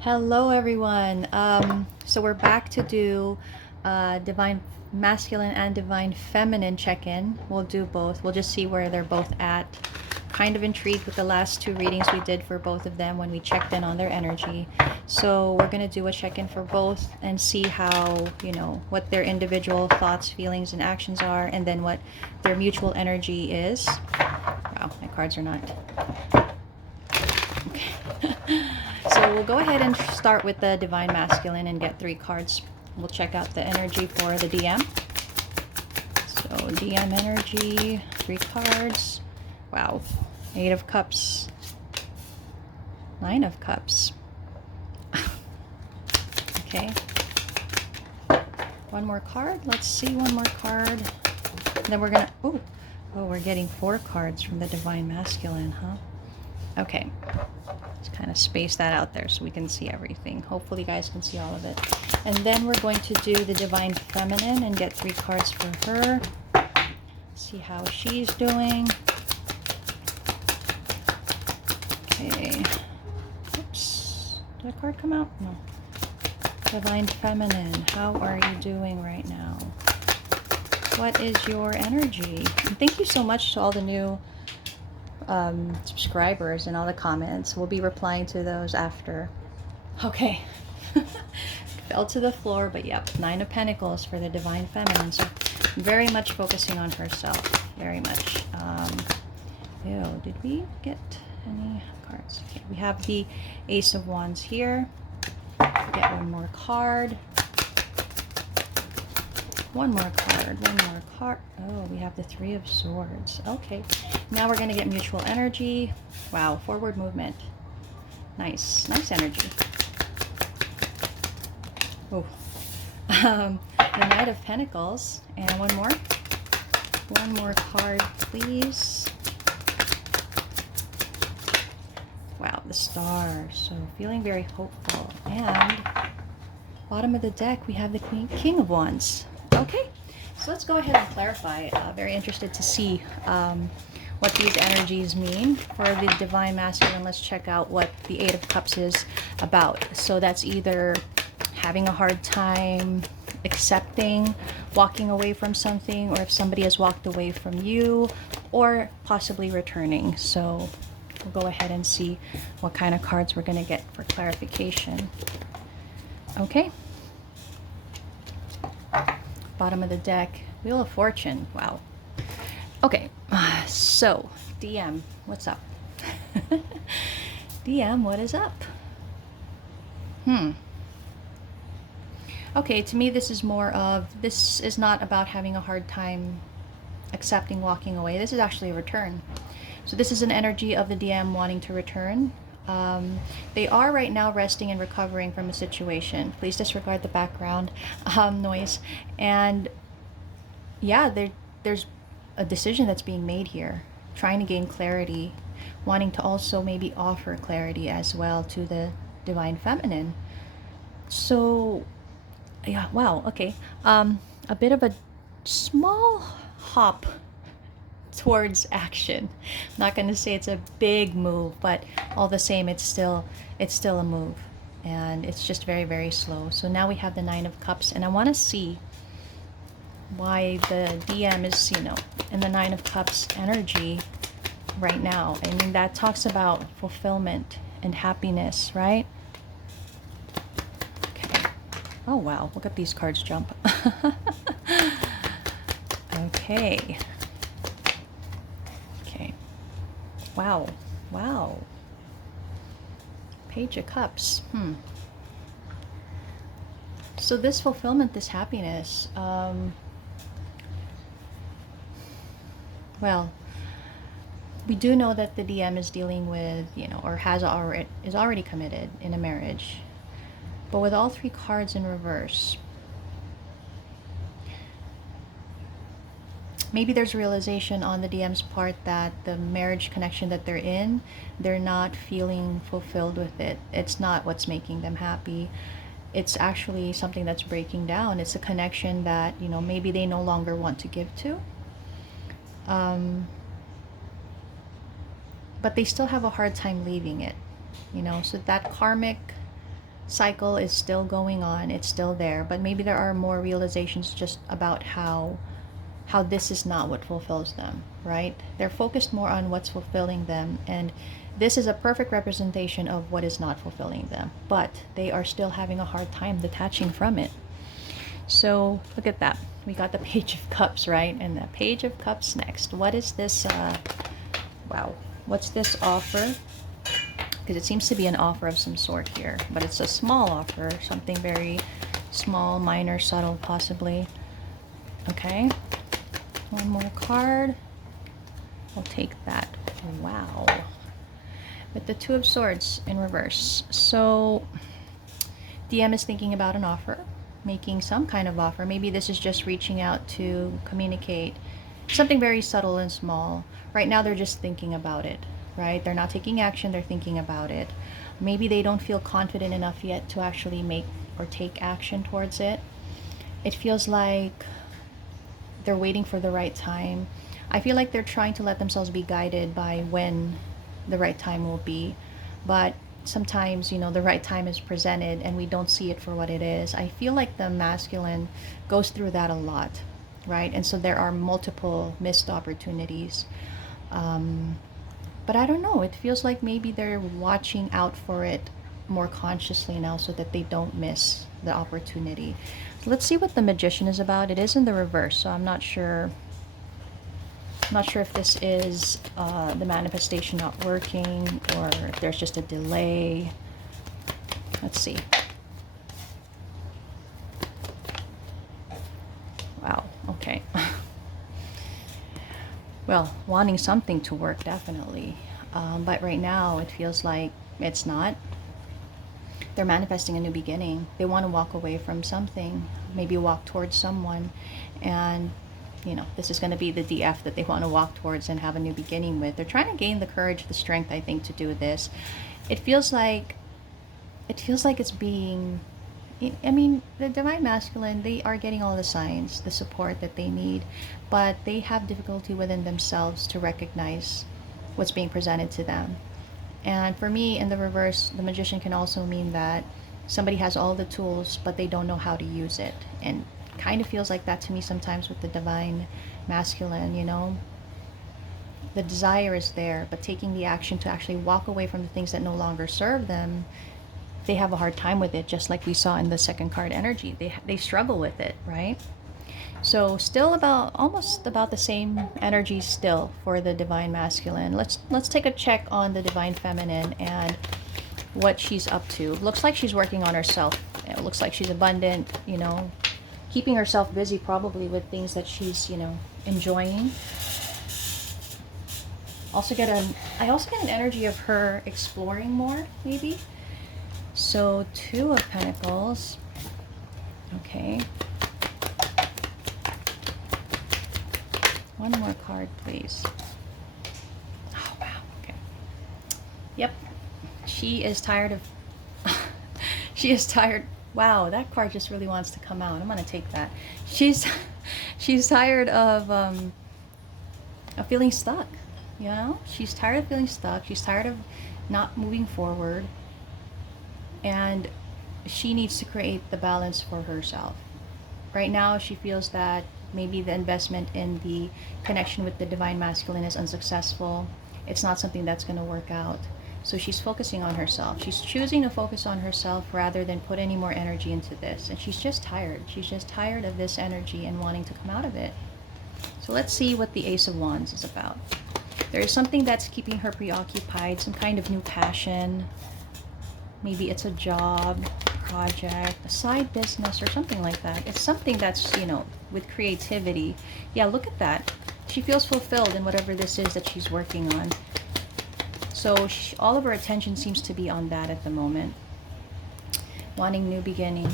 Hello, everyone. So we're back to do divine masculine and divine feminine check-in. We'll do both. We'll just see where they're both at. Kind of intrigued with the last two readings we did for both of them when we checked in on their energy. So we're going to do a check-in for both and see how, what their individual thoughts, feelings, and actions are, and then what their mutual energy is. Wow, my cards are not... Okay. So we'll go ahead and start with the Divine Masculine and get 3 cards. We'll check out the energy for the DM. So DM energy, 3 cards. Wow. 8 of Cups. 9 of Cups. Okay. One more card. Let's see, one more card. Then we're gonna... Oh, we're getting 4 cards from the Divine Masculine, huh? Okay. Just kind of space that out there so we can see everything. Hopefully you guys can see all of it. And then we're going to do the Divine Feminine and get 3 cards for her. See how she's doing. Okay. Oops. Did a card come out? No. Divine Feminine, how are you doing right now? What is your energy? And thank you so much to all the new subscribers and all the comments. We'll be replying to those after. Okay. Fell to the floor, but yep, 9 of Pentacles for the Divine Feminine. So very much focusing on herself. Very much. Ew, did we get any cards? Okay, we have the Ace of Wands here. Get one more card. One more card, one more card. Oh, we have the 3 of Swords. Okay, now we're going to get mutual energy. Wow, forward movement. Nice, nice energy. Oh, the Knight of Pentacles. And one more card, please. Wow, the Star. So feeling very hopeful. And bottom of the deck, we have the King of Wands. Okay, so let's go ahead and clarify. Very interested to see what these energies mean for the Divine Masculine. Let's check out what the 8 of Cups is about. So that's either having a hard time accepting, walking away from something, or if somebody has walked away from you, or possibly returning. So we'll go ahead and see what kind of cards we're going to get for clarification. Okay. Bottom of the deck, Wheel of Fortune. Wow. Okay, so DM, what's up? DM, what is up? Okay, to me this is more of, this is not about having a hard time accepting walking away. This is actually a return. So this is an energy of the DM wanting to return. They are right now resting and recovering from a situation. Please disregard the background noise. And yeah, there's a decision that's being made here, trying to gain clarity, wanting to also maybe offer clarity as well to the Divine Feminine. So yeah, wow, okay. A bit of a small hop towards action. I'm not going to say it's a big move, but all the same, it's still a move, and it's just very, very slow. So now we have the 9 of Cups, and I want to see why the DM is, in the 9 of Cups energy right now. I mean, that talks about fulfillment and happiness, right? Okay. Oh wow, look at these cards jump. Okay. Wow. Wow. Page of Cups. So this fulfillment, this happiness, well, we do know that the DM is dealing with, or is already committed in a marriage. But with all 3 cards in reverse, maybe there's a realization on the DM's part that the marriage connection that they're in, they're not feeling fulfilled with it. It's not what's making them happy. It's actually something that's breaking down. It's a connection that, maybe they no longer want to give to. But they still have a hard time leaving it. So that karmic cycle is still going on, it's still there, but maybe there are more realizations just about how this is not what fulfills them, right? They're focused more on what's fulfilling them, and this is a perfect representation of what is not fulfilling them, but they are still having a hard time detaching from it. So look at that. We got the Page of Cups, right? And the Page of Cups next. What is this? Wow. What's this offer? Because it seems to be an offer of some sort here, but it's a small offer, something very small, minor, subtle, possibly. Okay. One more card. I'll take that. Wow. With the Two of Swords in reverse. So DM is thinking about an offer, making some kind of offer. Maybe this is just reaching out to communicate something very subtle and small. Right now they're just thinking about it, right? They're not taking action, they're thinking about it. Maybe they don't feel confident enough yet to actually make or take action towards it. It feels like they're waiting for the right time. I feel like they're trying to let themselves be guided by when the right time will be. But sometimes, you know, the right time is presented and we don't see it for what it is. I feel like the masculine goes through that a lot, right? And so there are multiple missed opportunities. But I don't know. It feels like maybe they're watching out for it more consciously now so that they don't miss the opportunity. Let's see what the Magician is about. It is in the reverse, so I'm not sure. I'm not sure if this is the manifestation not working or if there's just a delay. Let's see. Wow, okay. Well, wanting something to work, definitely. But right now, it feels like it's not. They're manifesting a new beginning. They want to walk away from something, maybe walk towards someone. And, you know, this is going to be the DF that they want to walk towards and have a new beginning with. They're trying to gain the courage, the strength, I think, to do this. It feels like it's being, I mean, the Divine Masculine, they are getting all the signs, the support that they need, but they have difficulty within themselves to recognize what's being presented to them. And for me, in the reverse, the Magician can also mean that somebody has all the tools, but they don't know how to use it. And kind of feels like that to me sometimes with the Divine Masculine, you know. The desire is there, but taking the action to actually walk away from the things that no longer serve them, they have a hard time with it, just like we saw in the second card energy. They struggle with it, right? So still almost about the same energy still for the Divine Masculine. Let's take a check on the Divine Feminine and what she's up to. Looks like she's working on herself. It looks like she's abundant, you know, keeping herself busy probably with things that she's, you know, enjoying. I also get an energy of her exploring more, maybe. So Two of Pentacles. Okay. One more card, please. Oh, wow. Okay. Yep. She is tired of... she is tired... Wow, that card just really wants to come out. I'm going to take that. She's tired of feeling stuck, you know? She's tired of feeling stuck. She's tired of not moving forward. And she needs to create the balance for herself. Right now, she feels that maybe the investment in the connection with the Divine Masculine is unsuccessful. It's not something that's going to work out. So she's focusing on herself. She's choosing to focus on herself rather than put any more energy into this. And she's just tired. She's just tired of this energy and wanting to come out of it. So let's see what the Ace of Wands is about. There is something that's keeping her preoccupied, some kind of new passion. Maybe it's a job, project, a side business, or something like that. It's something that's, you know, with creativity. Yeah, look at that. She feels fulfilled in whatever this is that she's working on. So all of her attention seems to be on that at the moment. Wanting new beginning,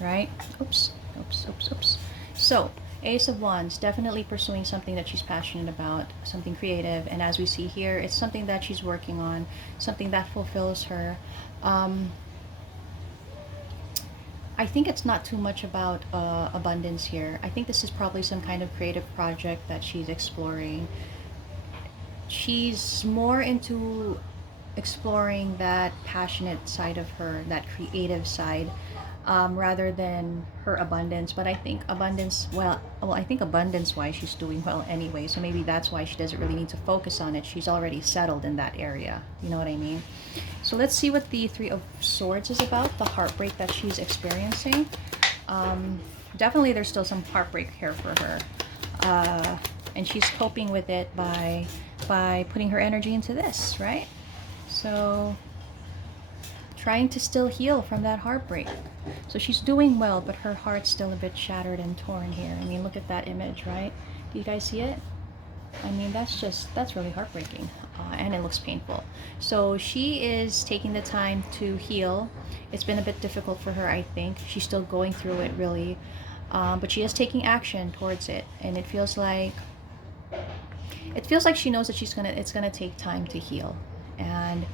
right? Oops, oops, oops, oops. So, Ace of Wands, definitely pursuing something that she's passionate about, something creative. And as we see here, it's something that she's working on, something that fulfills her. I think it's not too much about abundance here. I think this is probably some kind of creative project that she's exploring. She's more into exploring that passionate side of her, that creative side, rather than her abundance. But I think abundance, well, I think abundance wise she's doing well anyway, so maybe that's why she doesn't really need to focus on it. She's already settled in that area, you know what I mean? So let's see what the Three of Swords is about, the heartbreak that she's experiencing. Definitely there's still some heartbreak here for her, and she's coping with it by putting her energy into this, right? So trying to still heal from that heartbreak. So she's doing well, but her heart's still a bit shattered and torn here. I mean, look at that image, right? Do you guys see it? I mean, that's really heartbreaking, and it looks painful. So she is taking the time to heal. It's been a bit difficult for her, I think. She's still going through it, really, but she is taking action towards it, and it feels like she knows that it's gonna take time to heal, and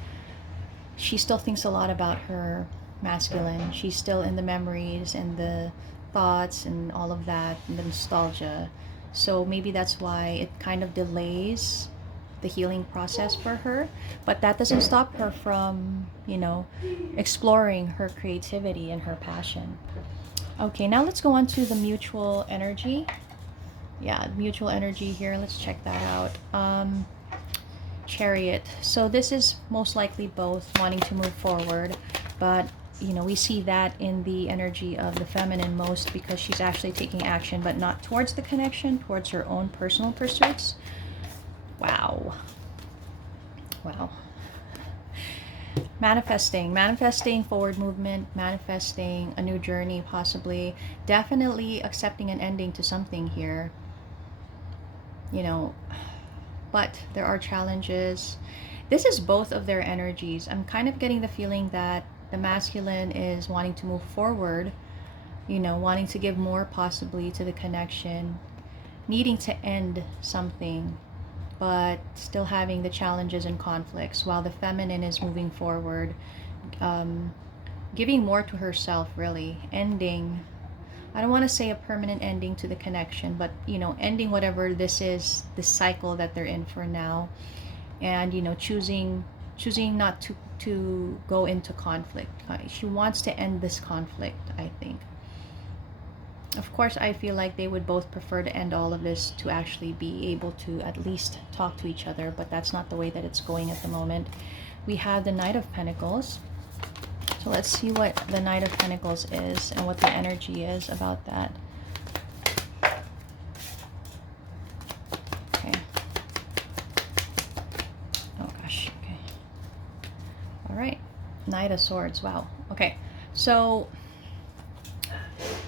she still thinks a lot about her masculine. She's still in the memories and the thoughts and all of that, and the nostalgia. So maybe that's why it kind of delays the healing process for her. But that doesn't stop her from, you know, exploring her creativity and her passion. Okay, now let's go on to the mutual energy. Yeah, mutual energy here. Let's check that out. Chariot. So this is most likely both wanting to move forward, but you know, we see that in the energy of the feminine most, because she's actually taking action, but not towards the connection, towards her own personal pursuits. Wow. Manifesting forward movement, manifesting a new journey, possibly, definitely accepting an ending to something here, you know. But there are challenges. This is both of their energies. I'm kind of getting the feeling that the masculine is wanting to move forward, you know, wanting to give more possibly to the connection, needing to end something, but still having the challenges and conflicts, while the feminine is moving forward, giving more to herself, really, ending, I don't want to say a permanent ending to the connection, but, you know, ending whatever this is, this cycle that they're in for now, and, you know, choosing not to go into conflict. She wants to end this conflict, I think. Of course, I feel like they would both prefer to end all of this to actually be able to at least talk to each other, but that's not the way that it's going at the moment. We have the Knight of Pentacles. So let's see what the Knight of Pentacles is and what the energy is about that. Okay. Oh gosh, okay. All right. Knight of Swords, wow. Okay, so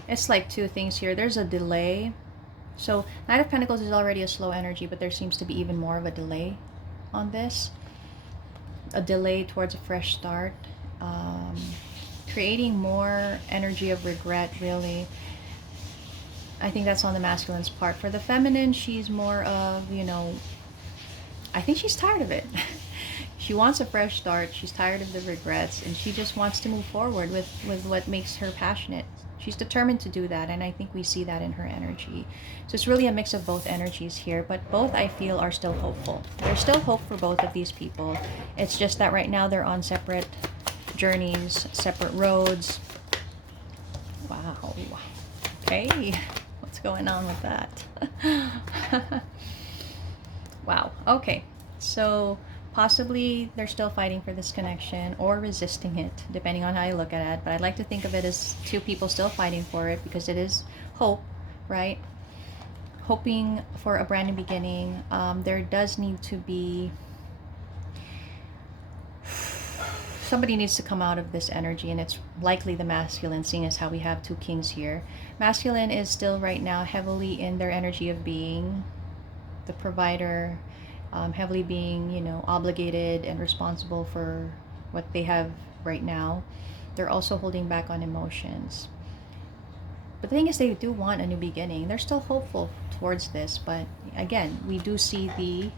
it's like two things here. There's a delay. So Knight of Pentacles is already a slow energy, but there seems to be even more of a delay on this. A delay towards a fresh start. Creating more energy of regret, really. I think that's on the masculine's part. For the feminine, she's more of, you know, I think she's tired of it. She wants a fresh start. She's tired of the regrets, and she just wants to move forward with what makes her passionate. She's determined to do that, and I think we see that in her energy. So it's really a mix of both energies here, but both, I feel, are still hopeful. There's still hope for both of these people. It's just that right now they're on separate journeys, separate roads. Wow. Okay, what's going on with that? Wow. Okay, so possibly they're still fighting for this connection or resisting it, depending on how you look at it. But I'd like to think of it as two people still fighting for it, because it is hope, right? Hoping for a brand new beginning. There does need to be, somebody needs to come out of this energy, and it's likely the masculine, seeing as how we have two kings here. Masculine is still right now heavily in their energy of being the provider, heavily being, you know, obligated and responsible for what they have right now. They're also holding back on emotions. But the thing is, they do want a new beginning. They're still hopeful towards this, but again, we do see the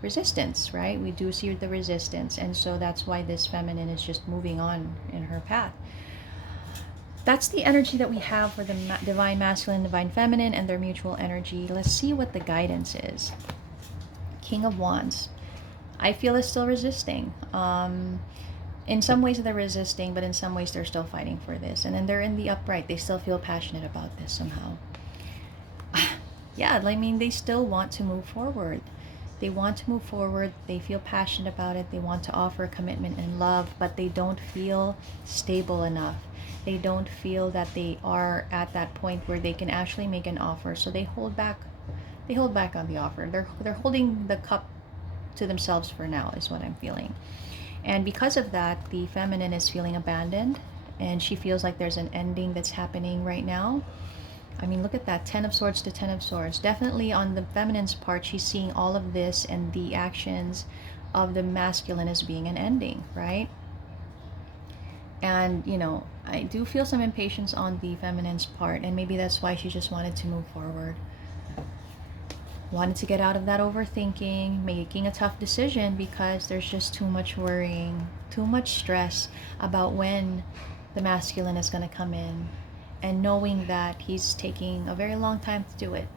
resistance, right? We do see the resistance, and so that's why this feminine is just moving on in her path. That's the energy that we have for the divine masculine, divine feminine, and their mutual energy. Let's see what the guidance is. King of Wands. I feel is still resisting. In some ways they're resisting, but in some ways they're still fighting for this. And then they're in the upright. They still feel passionate about this somehow. Yeah, I mean, they still want to move forward. They want to move forward. They feel passionate about it. They want to offer commitment and love, but they don't feel stable enough. They don't feel that they are at that point where they can actually make an offer. So they hold back. They hold back on the offer. They're holding the cup to themselves for now, is what I'm feeling. And because of that, the feminine is feeling abandoned, and she feels like there's an ending that's happening right now. I mean, look at that, 10 of Swords to 10 of Swords. Definitely on the feminine's part, she's seeing all of this and the actions of the masculine as being an ending, right? And, you know, I do feel some impatience on the feminine's part, and maybe that's why she just wanted to move forward. Wanted to get out of that overthinking, making a tough decision, because there's just too much worrying, too much stress about when the masculine is going to come in, and knowing that he's taking a very long time to do it.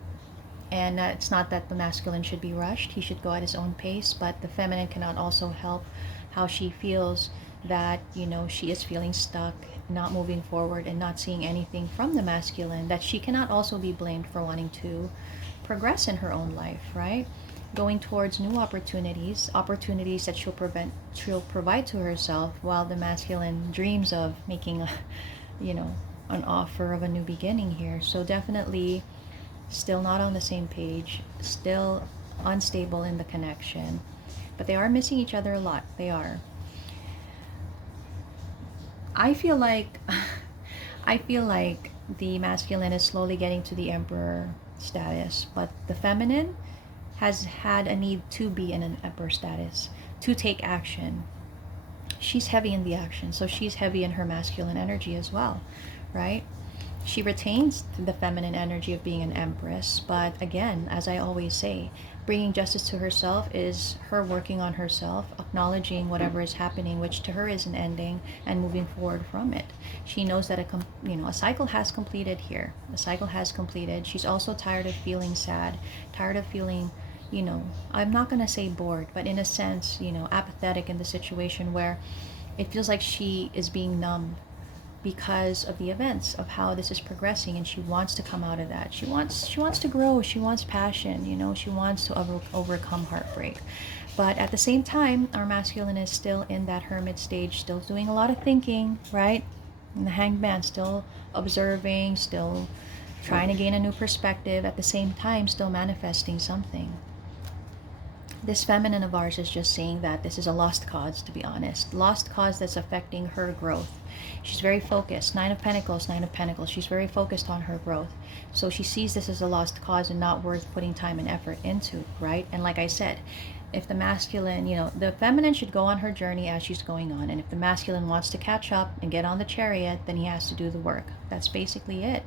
And it's not that the masculine should be rushed. He should go at his own pace, but the feminine cannot also help how she feels that, you know, she is feeling stuck, not moving forward, and not seeing anything from the masculine, that she cannot also be blamed for wanting to progress in her own life, right? Going towards new opportunities that she'll provide to herself, while the masculine dreams of making a, you know, an offer of a new beginning here. So definitely still not on the same page, still unstable in the connection, but they are missing each other a lot. They are. I feel like the masculine is slowly getting to the emperor status, but the feminine has had a need to be in an emperor status, to take action. She's heavy in the action, so she's heavy in her masculine energy as well, right? She retains the feminine energy of being an empress, but again, as I always say, bringing justice to herself is her working on herself, acknowledging whatever is happening, which to her is an ending, and moving forward from it. She knows that a cycle has completed here. A cycle has completed. She's also tired of feeling sad, tired of feeling, you know, I'm not going to say bored, but in a sense, you know, apathetic in the situation, where it feels like she is being numbed because of the events of how this is progressing, and she wants to come out of that. She wants to grow. She wants passion, you know, she wants to overcome heartbreak. But at the same time, our masculine is still in that hermit stage, still doing a lot of thinking, right? And the Hanged Man, still observing, still trying to gain a new perspective, at the same time still manifesting something. This feminine of ours is just saying that this is a lost cause, to be honest. Lost cause that's affecting her growth. She's very focused. 9 of Pentacles, 9 of Pentacles. She's very focused on her growth. So she sees this as a lost cause and not worth putting time and effort into, right? And like I said, if the masculine, you know, the feminine should go on her journey as she's going on. And if the masculine wants to catch up and get on the chariot, then he has to do the work. That's basically it,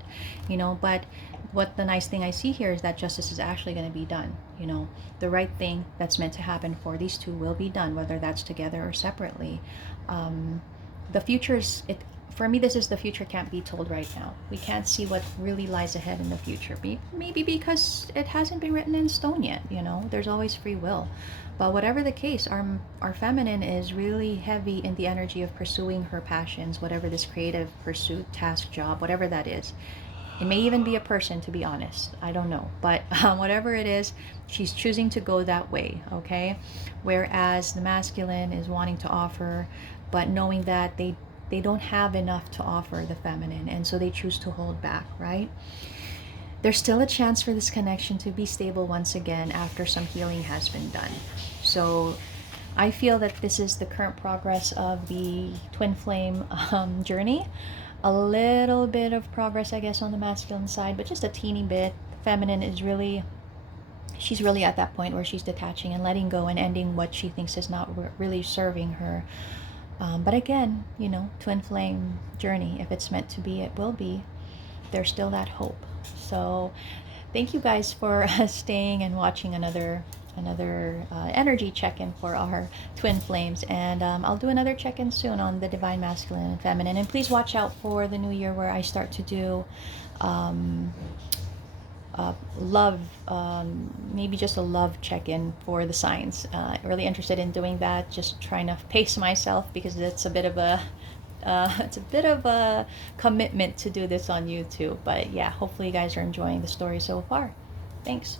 you know. But what the nice thing I see here is that justice is actually going to be done. You know, the right thing that's meant to happen for these two will be done, whether that's together or separately. The future is, for me, this is the future can't be told right now. We can't see what really lies ahead in the future. Maybe because it hasn't been written in stone yet, you know. There's always free will. But whatever the case, our feminine is really heavy in the energy of pursuing her passions, whatever this creative pursuit, task, job, whatever that is. It may even be a person, to be honest. I don't know. But whatever it is, she's choosing to go that way, okay? Whereas the masculine is wanting to offer, but knowing that they don't have enough to offer the feminine, and so they choose to hold back, right? There's still a chance for this connection to be stable once again after some healing has been done. So I feel that this is the current progress of the twin flame journey. A little bit of progress, I guess, on the masculine side, but just a teeny bit. Feminine is really, she's really at that point where she's detaching and letting go and ending what she thinks is not really serving her. But again, you know, twin flame journey, if it's meant to be, it will be. There's still that hope. So thank you guys for staying and watching another energy check-in for our twin flames, and I'll do another check-in soon on the divine masculine and feminine. And please watch out for the new year, where I start to do love, maybe just a love check-in for the signs. Really interested in doing that, just trying to pace myself because it's a bit of a it's a bit of a commitment to do this on YouTube. But yeah, hopefully you guys are enjoying the story so far. Thanks.